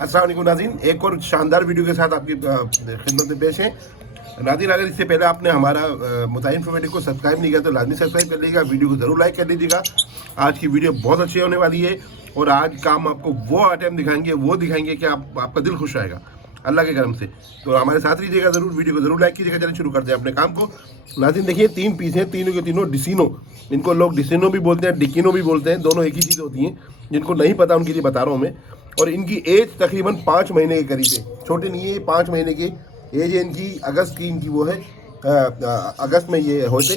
अस्सलाम वालेकुम नाज़रीन, एक और शानदार वीडियो के साथ आपकी खिदमत में पेश है। नाज़रीन, अगर इससे पहले आपने हमारा मुताइन इन्फॉर्मेटिव को सब्सक्राइब नहीं किया तो लाजमी सब्सक्राइब कर लीजिएगा, वीडियो को ज़रूर लाइक कर लीजिएगा। आज की वीडियो बहुत अच्छी होने वाली है और आज का हम आपको वो आइटम दिखाएंगे कि आपका दिल खुश रहेगा अल्लाह के करम से। तो हमारे साथ रहिएगा ज़रूर, वीडियो को ज़रूर लाइक कीजिएगा। चलिए शुरू करते हैं अपने काम को। नाज़रीन देखिए, 3 पीस हैं, तीनों के तीनों डिसिनो, इनको लोग डिसिनो भी बोलते हैं, डिकिनो भी बोलते हैं, दोनों एक ही चीज़ होती हैं। जिनको नहीं पता उनके लिए बता रहा हूँ मैं। और इनकी एज तकरीबन 5 महीने के करीब है, छोटे नहीं है, 5 महीने की एज है इनकी। अगस्त की इनकी वो है, अगस्त में ये होते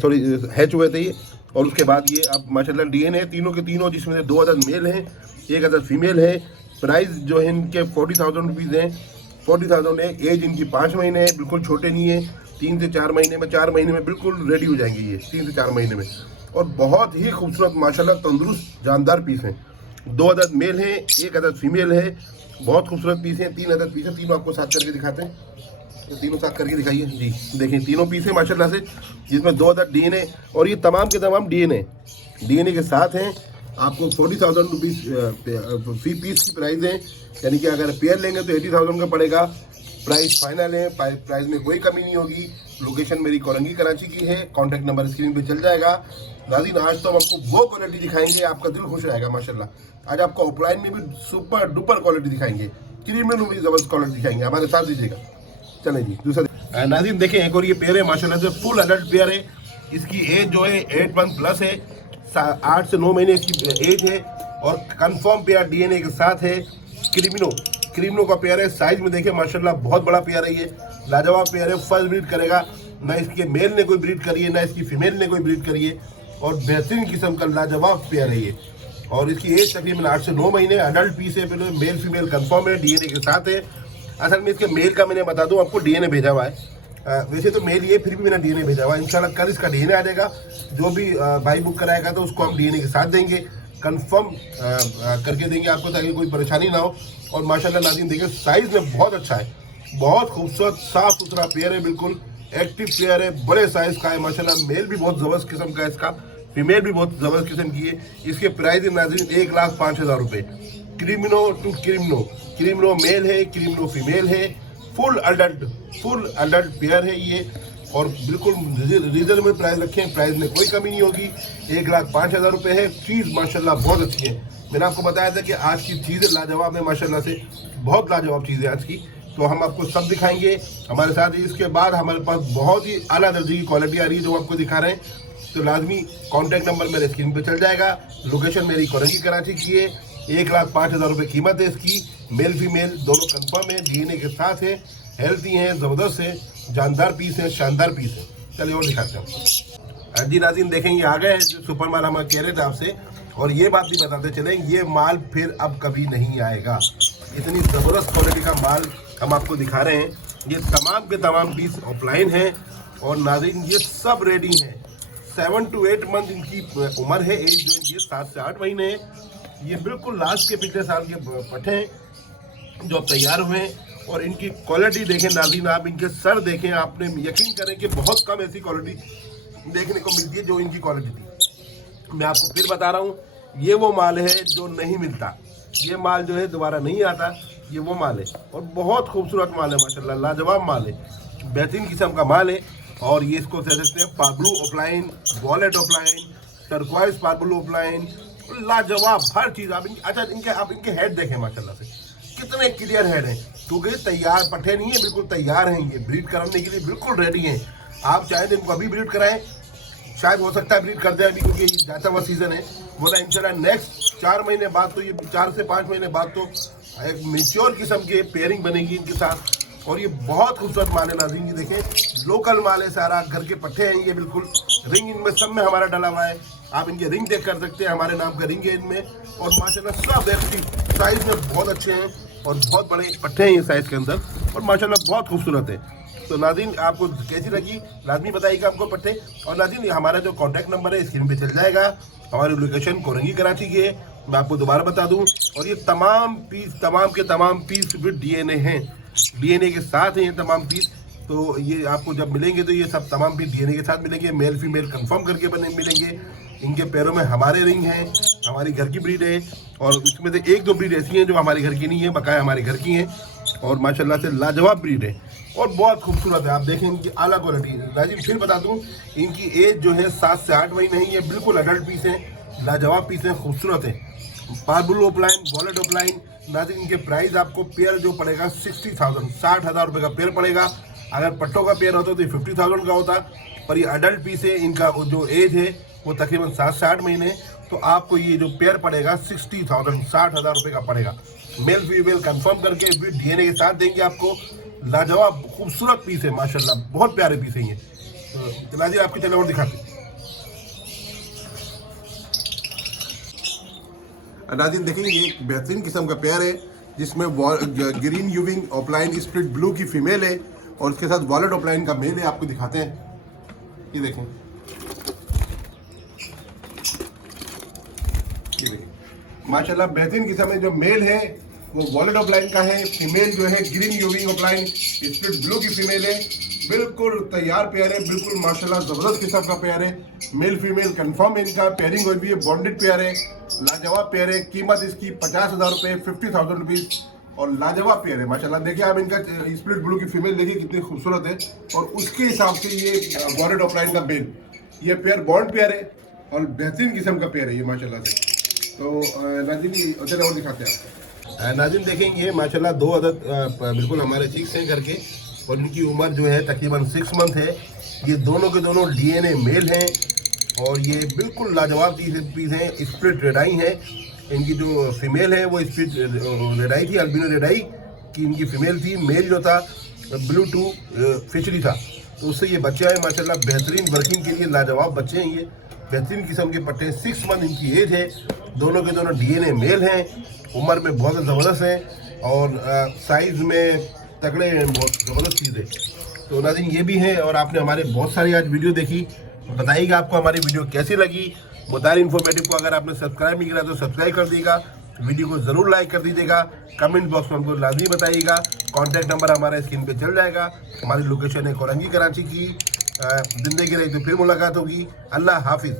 सॉरी हैच हुए थे ये। और उसके बाद ये अब माशाल्लाह डीएनए तीनों के तीनों, जिसमें से 2 अदद मेल हैं, 1 अदद फीमेल है। प्राइस जो है इनके 40,000 रुपीज़ हैं, 40,000 है। एज इनकी 5 महीने है, बिल्कुल छोटे नहीं है। 3 से 4 महीने में, 4 महीने में बिल्कुल रेडी हो जाएंगे ये, 3 से 4 महीने में। और बहुत ही खूबसूरत माशाल्लाह तंदुरुस्त जानदार पीस हैं। 2 अदद मेल है, 1 अदद फीमेल है। बहुत खूबसूरत पीस हैं, 3 अदद पीस है। तीनों आपको साथ करके दिखाते हैं, तो तीनों साथ करके दिखाइए जी। देखिए तीनों पीस हैं माशाल्लाह से, जिसमें 2 अदद डीएनए और ये तमाम के तमाम डीएनए के साथ हैं। आपको 40,000 रुपीज़ फी पीस की प्राइस है, यानी कि अगर पेयर लेंगे तो 80,000 का पड़ेगा। प्राइस फाइनल है, प्राइस में कोई कमी नहीं होगी। लोकेशन मेरी कोरंगी कराची की है, कॉन्टैक्ट नंबर स्क्रीन पे चल जाएगा। नाज़रीन, आज तो हम आपको वो क्वालिटी दिखाएंगे, आपका दिल खुश रहेगा माशाल्लाह। आज आपको ऑफलाइन में भी सुपर डुपर क्वालिटी दिखाएंगे, क्रीम में भी जबरदस्त क्वालिटी दिखाएंगे। हमारे साथ दीजिएगा। चलें जी, दूसरा नाज़रीन देखें, एक और ये पेयर है माशाल्लाह से, फुल अडल्ट पेयर है। इसकी एज जो है 8 मंथ प्लस है, 8 से 9 महीने इसकी एज है। और कंफर्म पेयर डीएनए के साथ है। क्रीमिनो का पेयर है। साइज में देखिए माशाल्लाह बहुत बड़ा पेयर है ये, लाजवाब पेयर है। फर्स्ट ब्रीड करेगा, ना इसके मेल ने कोई ब्रीड करी है, ना इसकी फीमेल ने कोई ब्रीड करी है। और बेहतरीन किस्म का लाजवाब पेयर है ये। और इसकी एज तकरीबन 8 से 9 महीने। अडल्ट पीस है, पहले मेल फीमेल कंफर्म है, डीएनए के साथ है। असल में इसके मेल का मैंने बता दूं आपको, डीएनए भेजा हुआ है। वैसे तो मेल ये, फिर भी मैंने डीएनए भेजा हुआ है। इंशाल्लाह कल इसका डीएनए आ जाएगा। जो भी भाई बुक कराएगा तो उसको हम डीएनए के साथ देंगे, कंफर्म करके देंगे आपको, ताकि कोई परेशानी ना हो। और माशाल्लाह नाज़रीन देखिए, साइज में बहुत अच्छा है, बहुत खूबसूरत साफ सुथरा पेयर है, बिल्कुल एक्टिव पेयर है, बड़े साइज का है माशाल्लाह। मेल भी बहुत ज़बरदस्त किस्म का है इसका, फीमेल भी बहुत ज़बरदस्त किस्म की है। इसके प्राइस है नाज़रीन 1,05,000 रुपये। क्रीमिनो मेल है, क्रीमिनो फीमेल है। फुल अडल्ट पेयर है ये। और बिल्कुल रीजनेबल प्राइस रखे हैं, प्राइस में कोई कमी नहीं होगी। 1,05,000 रुपये है। चीज़ माशाल्लाह बहुत अच्छी है। मैंने आपको बताया था कि आज की चीज़ें लाजवाब है माशाल्लाह से, बहुत लाजवाब चीज़ें आज की। तो हम आपको सब दिखाएंगे हमारे साथ। इसके बाद हमारे पास बहुत ही आला दर्जे की क्वालिटी आ रही है जो आपको दिखा रहे हैं। तो लाजमी कॉन्टैक्ट नंबर मेरे स्क्रीन पर चल जाएगा। लोकेशन मेरी कोरंगी कराची की है। 1,05,000 रुपये कीमत है इसकी। मेल फीमेल दोनों कंफर्म है, डीएनए के साथ है, हेल्थी हैं, ज़बरदस्त है, जानदार पीस है, शानदार पीस है। चलिए और दिखाते हैं जी। नाज़रीन देखेंगे, आ गए जो सुपर माल हम कह रहे थे आपसे। और ये बात भी बताते चलें, ये माल फिर अब कभी नहीं आएगा। इतनी ज़बरदस्त क्वालिटी का माल हम आपको दिखा रहे हैं। ये तमाम के तमाम पीस ऑफलाइन हैं। और नाज़रीन ये सब रेडी हैं। 7 to 8 मंथ इनकी उम्र है, एज जो इनकी 7 से 8 महीने है। ये बिल्कुल लास्ट के पिछले साल के पट्टे हैं जो अब तैयार हुए हैं। और इनकी क्वालिटी देखें नाज़रीन, आप इनके सर देखें, आपने यकीन करें कि बहुत कम ऐसी क्वालिटी देखने को मिलती है जो इनकी क्वालिटी थी। मैं आपको फिर बता रहा हूँ, ये वो माल है जो नहीं मिलता। ये माल जो है दोबारा नहीं आता, ये वो माल है। और बहुत खूबसूरत माल है माशाल्लाह, लाजवाब माल है, बेहतरीन किस्म का माल है। और ये इसको कह सकते हैं पार्बलू ऑफलाइन, वॉलेट ऑफलाइन, टर्क्वाइज पार्बलू ऑफलाइन, लाजवाब हर चीज़। आप इनके हेड देखें माशाल्लाह से, कितने क्लियर हेड हैं। क्योंकि तैयार पट्टे नहीं है, बिल्कुल तैयार हैं ये, ब्रीड कराने के लिए बिल्कुल रेडी हैं। आप चाहे तो इनको अभी ब्रीड कराएं, शायद हो सकता है ब्रीड कर दें अभी, क्योंकि जाता हुआ सीज़न है। बोला इंशाल्लाह नेक्स्ट 4 महीने बाद तो ये 4 से 5 महीने बाद तो एक मेच्योर किस्म की पेयरिंग बनेगी इनके साथ। और ये बहुत खूबसूरत माल है नाज़रीन, ये देखें, लोकल माल है सारा, घर के पट्टे हैं ये बिल्कुल। रिंग इनमें सब में हमारा डला हुआ है, आप इनके रिंग चेक कर सकते हैं, हमारे नाम का रिंग है इनमें। और माशाल्लाह सब एक्टिव, साइज में बहुत अच्छे हैं और बहुत बड़े पट्टे हैं ये साइज़ के अंदर। और माशाल्लाह बहुत खूबसूरत है। तो नाज़रीन आपको कैसी लगी लाजमी बताइएगा हमको पट्टे। और नाज़रीन हमारा जो कॉन्टैक्ट नंबर है स्क्रीन पे चल जाएगा। हमारी लोकेशन कोरंगी कराची की है, मैं आपको दोबारा बता दूं। और ये तमाम के तमाम पीस विद डीएनए हैं, डीएनए के साथ हैं ये तमाम पीस। तो ये आपको जब मिलेंगे तो ये सब तमाम पीस डीएनए के साथ मिलेंगे, मेल फीमेल कंफर्म करके मिलेंगे। इनके पैरों में हमारे रिंग हैं, हमारी घर की ब्रीड है और इसमें से एक दो ब्रीड ऐसी हैं जो हमारे घर की नहीं है, बकाया हमारे घर की हैं और माशाल्लाह से लाजवाब ब्रीड है और बहुत खूबसूरत है। आप देखें इनकी आला क्वालिटी। नाज़रीन फिर बता दूं, इनकी एज जो है 7 से 8 महीने ही है, बिल्कुल अडल्ट पीस हैं, लाजवाब पीस हैं, खूबसूरत हैं। पार्बुल ओपलाइन, वॉलेट ओपलाइन। नाज़रीन इनके प्राइस आपको पेयर जो पड़ेगा 60,000, 60,000 रुपये का पेयर पड़ेगा। अगर पट्टों का पेयर होता तो 50,000 का होता, पर ये अडल्ट पीस है, इनका जो एज है वो तकरीबन 7 से 8 महीने, तो आपको ये जो पेयर पड़ेगा 60,000, 60,000 रुपये का पड़ेगा। मेल फीमेल कंफर्म करके फिर डीएनए के साथ देंगे आपको। लाजवाब खूबसूरत पीस है माशाल्लाह, बहुत प्यारे पीस है ये। तो नाज़रीन आपकी चलो और दिखाते हैं। नाज़रीन देखेंगे ये एक बेहतरीन किस्म का पेयर है जिसमें ग्रीन यूविंग ओपलाइन स्प्लिट ब्लू की फीमेल है और उसके साथ वॉलेट ओपलाइन का मेल है। आपको दिखाते हैं, ये देखें, ये देखें माशाल्लाह बेहतरीन किस्म है। जो मेल है वो वॉलेट ओपलाइन का है, फीमेल जो है ग्रीन यूविंग ओपलाइन स्प्लिट ब्लू की फीमेल है। बिल्कुल तैयार पेयर है, बिल्कुल माशाल्लाह ज़बरदस्त किस्म का पेयर है। मेल फीमेल कंफर्म है, इनका पेयरिंग हुई भी है, बॉन्डेड पेयर है, लाजवाब पेयर है। कीमत इसकी 50,000 रुपये, 50,000 रुपीज़ और लाजवाब पेयर है माशाल्लाह। देखिए आप इनका स्प्लिट ब्लू की फीमेल देखिए कितनी खूबसूरत है और उसके हिसाब से ये वॉलेट ऑफलाइन का मेल, ये पेयर बॉन्ड पेयर है और बेहतरीन किस्म का पेयर है ये माशाल्लाह से। तो नाज़रीन उधर और दिखाते हैं आपको। नाज़रीन देखेंगे ये माशाल्लाह 2 अदद बिल्कुल हमारे चिक्स हैं घर के और इनकी उम्र जो है तकरीबन 6 मंथ है। ये दोनों के दोनों डीएनए मेल हैं और ये बिल्कुल लाजवाब पीस हैं, स्प्लिट रेड आई है। इनकी जो फीमेल है वो स्प्लिट रेड आई थी, अल्बिनो रेड आई की इनकी फीमेल थी। मेल जो था ब्लू टू फिशरी था, तो उससे ये बच्चे आए माशाल्लाह। बेहतरीन वर्किंग के लिए लाजवाब बच्चे हैं ये, बेहतरीन किस्म के पट्टे। 6 मंथ इनकी एज है, दोनों के दोनों डीएनए मेल हैं, उम्र में बहुत ज़बरदस्त हैं और साइज़ में तगड़े हैं, बहुत ज़बरदस्त चीज़ है। तो नाज़रीन ये भी है और आपने हमारे बहुत सारी आज वीडियो देखी। बताइएगा आपको हमारी वीडियो कैसी लगी। मुतार इन्फॉर्मेटिव को अगर आपने सब्सक्राइब नहीं किया तो सब्सक्राइब कर दीजिएगा, वीडियो को ज़रूर लाइक कर दीजिएगा, कमेंट बॉक्स में हमको लाजमी बताइएगा। कॉन्टैक्ट नंबर हमारा स्क्रीन पे चल जाएगा। हमारी लोकेशन है कोरंगी कराची की। ज़िंदगी रही तो फिर मुलाकात होगी। अल्लाह हाफिज़।